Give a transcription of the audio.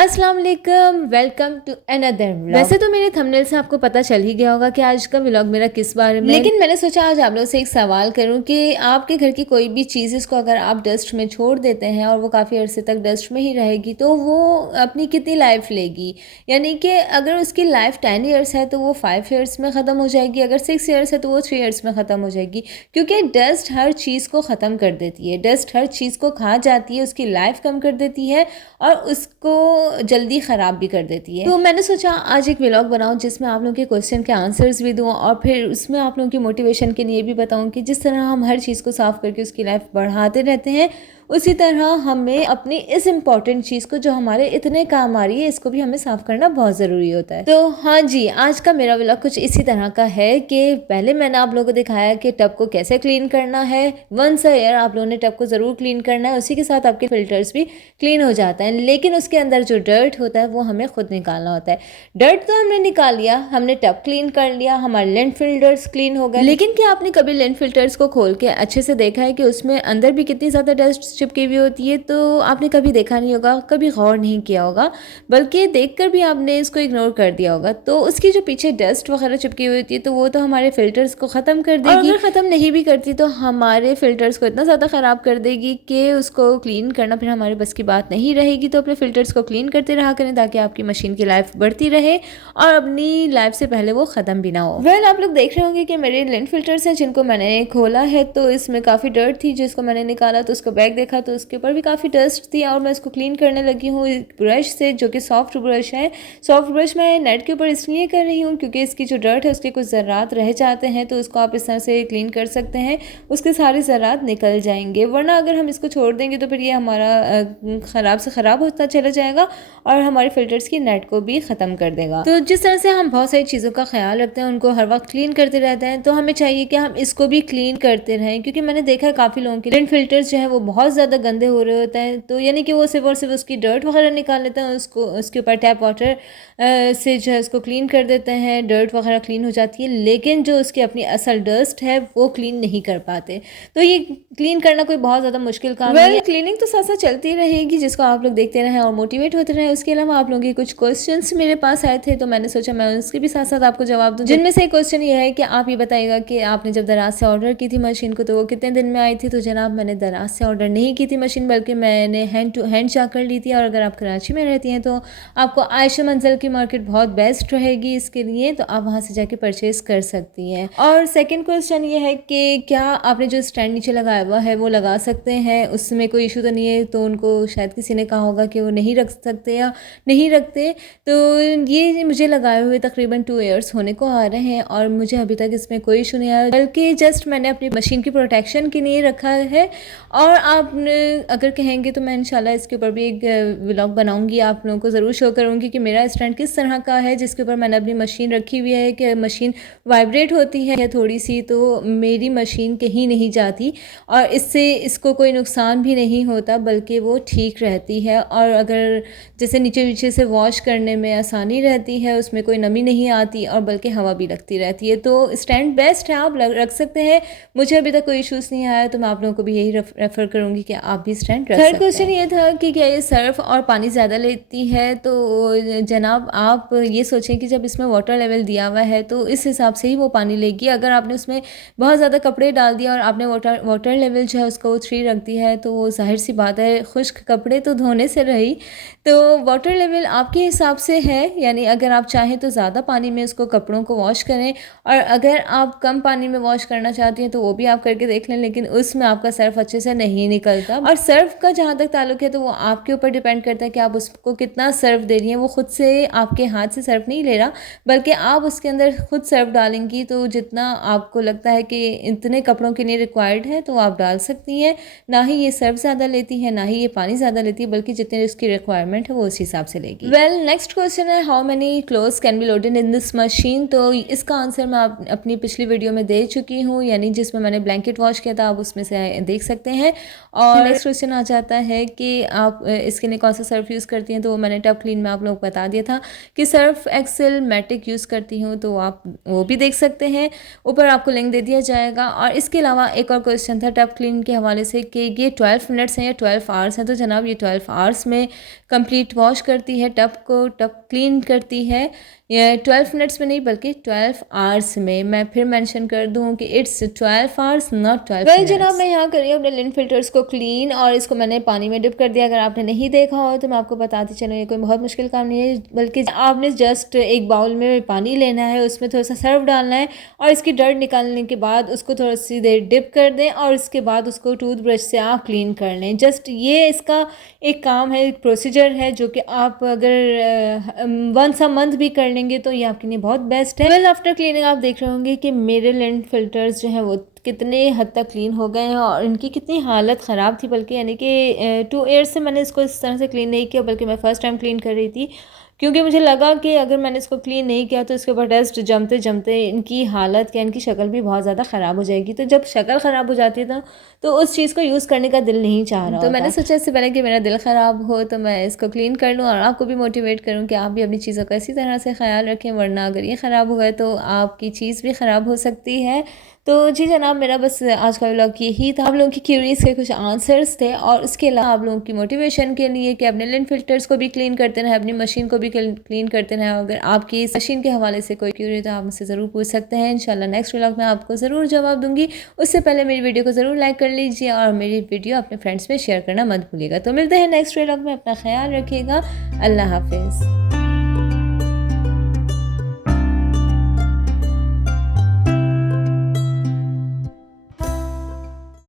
अस्सलाम वालेकुम, welcome to another vlog. वैसे तो मेरे थंबनेल से आपको पता चल ही गया होगा कि आज का व्लॉग मेरा किस बारे में, लेकिन मैंने सोचा आज आप लोगों से एक सवाल करूं कि आपके घर की कोई भी चीज़ इसको अगर आप डस्ट में छोड़ देते हैं और वो काफ़ी अरसे तक डस्ट में ही रहेगी तो वो अपनी कितनी लाइफ लेगी। यानी कि अगर उसकी लाइफ 10 ईयर्स है तो वो 5 ईयर्स में ख़त्म हो जाएगी, अगर 6 ईयर्स है तो वो 3 ईयर्स में ख़त्म हो जाएगी। क्योंकि डस्ट हर चीज़ को ख़त्म कर देती है, डस्ट हर चीज़ को खा जाती है, उसकी लाइफ कम कर देती है और उसको जल्दी ख़राब भी कर देती है। तो मैंने सोचा आज एक व्लॉग बनाऊं जिसमें आप लोगों के क्वेश्चन के आंसर्स भी दूं और फिर उसमें आप लोगों की मोटिवेशन के लिए भी बताऊं कि जिस तरह हम हर चीज़ को साफ़ करके उसकी लाइफ बढ़ाते रहते हैं, उसी तरह हमें अपनी इस इम्पॉर्टेंट चीज़ को जो हमारे इतने काम आ रही है इसको भी हमें साफ़ करना बहुत ज़रूरी होता है। तो हाँ जी, आज का मेरा व्लॉग कुछ इसी तरह का है कि पहले मैंने आप लोगों को दिखाया कि टब को कैसे क्लीन करना है। वंस अ ईयर आप लोगों ने टब को ज़रूर क्लीन करना है, उसी के साथ आपके फिल्टर्स भी क्लीन हो जाते हैं, लेकिन उसके अंदर जो डर्ट होता है वो हमें खुद निकालना होता है। डर्ट तो हमने निकाल लिया, हमने टब क्लीन कर लिया, हमारे लेंट फिल्टर्स क्लीन हो गए, लेकिन क्या आपने कभी लेंट फिल्टर्स को खोल के अच्छे से देखा है कि उसमें अंदर भी कितनी ज़्यादा डस्ट चिपकी हुई होती है? तो आपने कभी देखा नहीं होगा, कभी गौर नहीं किया होगा, बल्कि देखकर भी आपने इसको इग्नोर कर दिया होगा। तो उसकी जो पीछे डस्ट वगैरह चिपकी हुई होती है तो वो तो हमारे फिल्टर्स को ख़त्म कर देगी, और अगर ख़त्म नहीं भी करती तो हमारे फिल्टर्स को इतना ज़्यादा ख़राब कर देगी कि उसको क्लीन करना फिर हमारे बस की बात नहीं रहेगी। तो अपने फिल्टर्स को क्लीन करते रहा करें ताकि आपकी मशीन की लाइफ बढ़ती रहे और अपनी लाइफ से पहले वो ख़त्म भी ना हो। वेल आप लोग देख रहे होंगे कि मेरे लेंट फिल्टर्स हैं जिनको मैंने खोला है, तो इसमें काफ़ी डर्ट थी जिसको मैंने निकाला, तो उसको बैग देखा तो उसके ऊपर भी काफ़ी डस्ट थी और मैं इसको क्लीन करने लगी हूँ ब्रश से, जो कि सॉफ्ट ब्रश है। सॉफ्ट ब्रश मैं नेट के ऊपर इसलिए कर रही हूँ क्योंकि इसकी जो डर्ट है उसके कुछ ज़रात रह जाते हैं, तो उसको आप इस तरह से क्लीन कर सकते हैं, उसके सारे ज़रात निकल जाएंगे। वरना अगर हम इसको छोड़ देंगे तो फिर ये हमारा ख़राब से ख़राब होता चला जाएगा और हमारे फिल्टर्स की नेट को भी ख़त्म कर देगा। तो जिस तरह से हम बहुत सारी चीज़ों का ख्याल रखते हैं, उनको हर वक्त क्लीन करते रहते हैं, तो हमें चाहिए कि हम इसको भी क्लीन करते रहें। क्योंकि मैंने देखा है काफ़ी लोगों के लेंट फिल्टर्स जो है वो बहुत ज़्यादा गंदे हो रहे होते हैं, तो यानी कि वो सिर्फ और सिर्फ उसकी डर्ट वगैरह निकाल लेते हैं, उसको उसके ऊपर टैप वाटर से जो है उसको क्लीन कर देते हैं, डर्ट वगैरह क्लीन हो जाती है, लेकिन जो उसकी अपनी असल डस्ट है वो क्लीन नहीं कर पाते। तो ये क्लीन करना कोई बहुत ज़्यादा मुश्किल काम नहीं है। क्लीनिंग तो साथ साथ चलती रहेगी जिसको आप लोग देखते रहें और मोटिवेट होते रहें। उसके अलावा आप लोगों के कुछ क्वेश्चंस मेरे पास आए थे, तो मैंने सोचा मैं उसके भी साथ साथ आपको जवाब दूं। जिनमें से एक क्वेश्चन ये है कि आप ये बताइएगा कि आपने जब दराज से ऑर्डर की थी मशीन को तो वो कितने दिन में आई थी? तो जनाब मैंने दराज से ऑर्डर नहीं की थी मशीन, बल्कि मैंने हैंड टू हैंड जाकर ली थी। और अगर आप कराची में रहती हैं तो आपको आयशा मंजिल की मार्केट बहुत बेस्ट रहेगी इसके लिए, तो आप वहाँ से जाके परचेज़ कर सकती हैं। और सेकेंड क्वेश्चन ये है कि क्या आपने जो स्टैंड नीचे लगाया हुआ है वो लगा सकते हैं, उसमें कोई इशू तो नहीं है? तो उनको शायद किसी ने कहा होगा कि वो नहीं रख सकते या नहीं रखते। तो ये मुझे लगाए हुए तकरीबन 2 ईयर्स होने को आ रहे हैं और मुझे अभी तक इसमें कोई इशू नहीं आया, बल्कि जस्ट मैंने अपनी मशीन की प्रोटेक्शन के लिए रखा है। और आप अगर कहेंगे तो मैं इंशाल्लाह इसके ऊपर भी एक व्लॉग बनाऊंगी, आप लोगों को ज़रूर शो करूंगी कि मेरा स्टैंड किस तरह का है, जिसके ऊपर मैंने अपनी मशीन रखी हुई है कि मशीन वाइब्रेट होती है थोड़ी सी तो मेरी मशीन कहीं नहीं जाती और इससे इसको कोई नुकसान भी नहीं होता, बल्कि वो ठीक रहती है। और अगर जैसे नीचे नीचे से वॉश करने में आसानी रहती है, उसमें कोई नमी नहीं आती और बल्कि हवा भी लगती रहती है। तो स्टैंड बेस्ट है, आप रख सकते हैं। मुझे अभी तक कोई इशूज़ नहीं आया, तो मैं आप लोगों को भी यही रेफ़र करूँगी कि आप भी स्टैंड रख सकते हैं। थर्ड क्वेश्चन ये था कि क्या ये सर्फ और पानी ज़्यादा लेती है? तो जनाब आप ये सोचें कि जब इसमें वाटर लेवल दिया हुआ है तो इस हिसाब से ही वो पानी लेगी। अगर आपने उसमें बहुत ज़्यादा कपड़े डाल दिया और आपने वाटर लेवल जो है उसको 3 रख दिया है, तो वो जाहिर सी बात है खुश्क कपड़े तो धोने से रही। तो वाटर लेवल आपके हिसाब से है, यानी अगर आप चाहें तो ज़्यादा पानी में उसको कपड़ों को वॉश करें और अगर आप कम पानी में वॉश करना चाहती हैं तो वो भी आप करके देख लें, लेकिन उसमें आपका सर्फ अच्छे से नहीं निकलता। और सर्फ का जहाँ तक ताल्लुक है तो वो आपके ऊपर डिपेंड करता है कि आप उसको कितना सर्फ दे रही हैं। वो खुद से आपके हाथ से सर्फ नहीं ले रहा, बल्कि आप उसके अंदर खुद सर्फ डालेंगी, तो जितना आपको लगता है कि इतने कपड़ों के लिए रिक्वायर्ड है तो आप डाल सकती हैं। ना ही ये सर्फ ज़्यादा लेती है, ना ही ये पानी ज़्यादा लेती है, बल्कि जितने उसकी रिक्वायरमेंट है वो उस हिसाब से लेगी। वेल नेक्स्ट क्वेश्चन है how many clothes can be loaded in this machine? तो इसका आंसर मैं अपनी पिछली वीडियो में दे चुकी हूँ, यानी जिसमें मैंने ब्लैंकेट वॉश किया था, आप उसमें से देख सकते हैं। और नेक्स्ट क्वेश्चन आ जाता है कि आप इसके लिए कौन सा सर्फ यूज़ करती हैं, तो मैंने टब क्लीन में आप लोग को बता दिया था कि सर्फ एक्सेल मैटिक यूज़ करती हूँ, तो आप वो भी देख सकते हैं, ऊपर आपको लिंक दे दिया जाएगा। और इसके अलावा एक और क्वेश्चन था टब क्लीन के हवाले से कि ये 12 मिनट्स हैं या 12 आवर्स हैं, तो जनाब ये 12 आवर्स में कंप्लीट वॉश करती है, टब क्लीन करती है। ये 12 मिनट्स में नहीं बल्कि 12 आवर्स में। मैं फिर मेंशन कर दूँ कि इट्स 12 आवर्स नॉट 12 मिनट्स। जनाब मैं यहाँ कर रही हूँ अपने लिन फिल्टर्स को क्लीन और इसको मैंने पानी में डिप कर दिया। अगर आपने नहीं देखा हो तो मैं आपको बताती चलूँ, ये कोई बहुत मुश्किल काम नहीं है, बल्कि आपने जस्ट एक बाउल में पानी लेना है, उसमें थोड़ा सा सर्फ डालना है और इसकी डर्ट निकालने के बाद उसको थोड़ी सी देर डिप कर दें और उसके बाद उसको टूथ ब्रश से आप क्लीन कर लें। जस्ट ये इसका एक काम है, एक प्रोसीजर है जो कि आप अगर वंस अ मंथ भी कर लेंगे तो ये आपके लिए बहुत बेस्ट है। वेल आफ्टर क्लीनिंग आप देख रहे होंगे कि मेरे लिन फिल्टर्स जो हैं वो कितने हद तक क्लीन हो गए हैं और इनकी कितनी हालत ख़राब थी, बल्कि यानी कि 2 ईयर्स से मैंने इसको इस तरह से क्लीन नहीं किया, बल्कि मैं फ़र्स्ट टाइम क्लीन कर रही थी, क्योंकि मुझे लगा कि अगर मैंने इसको क्लीन नहीं किया तो इसके ऊपर डस्ट जमते जमते इनकी हालत क्या, इनकी शक्ल भी बहुत ज़्यादा ख़राब हो जाएगी। तो जब शक्ल ख़राब हो जाती है तो उस चीज़ को यूज़ करने का दिल नहीं चाह रहा। तो मैंने सोचा इससे पहले कि मेरा दिल ख़राब हो तो मैं इसको क्लीन कर लूँ और आपको भी मोटिवेट करूँ कि आप भी अपनी चीज़ों का इसी तरह से ख्याल रखें, वरना अगर ये ख़राब हो गए तो आपकी चीज़ भी ख़राब हो सकती है। तो जी जनाब, मेरा बस आज का व्लॉग यही था। आप लोगों की क्यूरीज के कुछ आंसर्स थे और उसके अलावा आप लोगों की मोटिवेशन के लिए कि अपने लिन फिल्टर्स को भी क्लीन करते रहें, अपनी मशीन को भी क्लीन करते रहें। अगर आपकी मशीन के हवाले से कोई क्यूरी तो आप मुझसे ज़रूर पूछ सकते हैं। इंशाल्लाह नेक्स्ट व्लॉग में आपको ज़रूर जवाब दूंगी। उससे पहले मेरी वीडियो को ज़रूर लाइक कर लीजिए और मेरी वीडियो अपने फ्रेंड्स में शेयर करना मत भूलिएगा। तो मिलते हैं नेक्स्ट व्लॉग में, अपना ख्याल रखिएगा। अल्लाह हाफिज़।